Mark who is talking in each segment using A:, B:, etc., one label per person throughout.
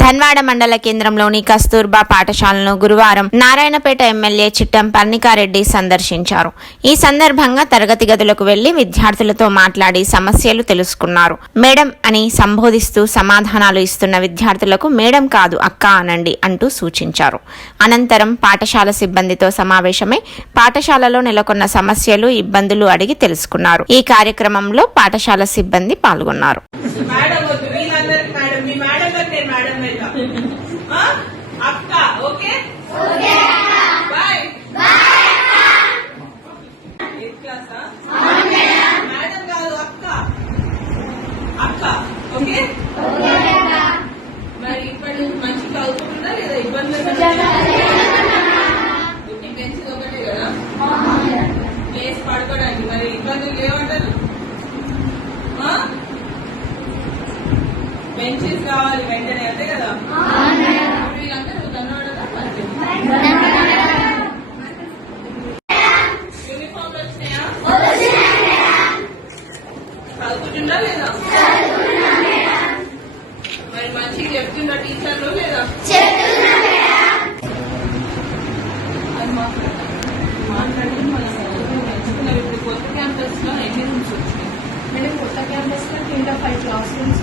A: ధన్వాడ మండల కేంద్రంలోని కస్తూర్బా పాఠశాలను గురువారం నారాయణపేట ఎమ్మెల్యే చిట్టం పర్ణికారెడ్డి సందర్శించారు. ఈ సందర్భంగా తరగతి గదులకు వెళ్ళి విద్యార్థులతో మాట్లాడి సమస్యలు తెలుసుకున్నారు. మేడం అని సంబోధిస్తూ సమాధానాలు ఇస్తున్న విద్యార్థులకు మేడం కాదు అక్క అనండి అంటూ సూచించారు. అనంతరం పాఠశాల సిబ్బందితో సమావేశమై పాఠశాలలో నెలకొన్న సమస్యలు ఇబ్బందులు అడిగి తెలుసుకున్నారు. ఈ కార్యక్రమంలో పాఠశాల సిబ్బంది పాల్గొన్నారు
B: మేడం వద్దు వీళ్ళందరికి మేడం మీ మేడం గారు ఆ? అక్క ఓకే? బాయ్. ఎయిత్ క్లాసా మేడం కాదు అక్క. అక్క ఓకే? మరి ఇప్పటి నుంచి మంచి చదువుకుంటుందా లేదా ఇబ్బంది ఎన్ని పెన్సిల్ ఒకటే కదా? ప్లేస్ పడుకోవడానికి మరి ఇబ్బందులు లేవంటారు ఆ? బెంచెస్ కావాలి వెంటనే అంతే కదా? వీళ్ళందరూ ధన్యవాదాలు యూనిఫామ్ వచ్చినాయా? చదువుకుంటుందా లేదా? మరి మంచిగా చెప్తుందా టీచర్లు లేదా? అది మాట్లాడి మనం ఇప్పుడు కొత్త క్యాంపస్లో ఎన్ని రూమ్స్ వచ్చినాయి?
C: మేడం కొత్త క్యాంపస్లో కింద ఫైవ్ క్లాస్ రూమ్స్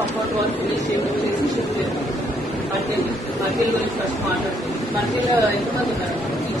B: సపోర్ట్ వరకు కంపౌండ్ వాల్ చేసి షిఫ్ట్ చేస్తాం మధ్యలో మధ్యలో గురించి ఫస్ట్ మాట్లాడుతుంది మధ్యలో ఎంతమంది ఉన్నారు?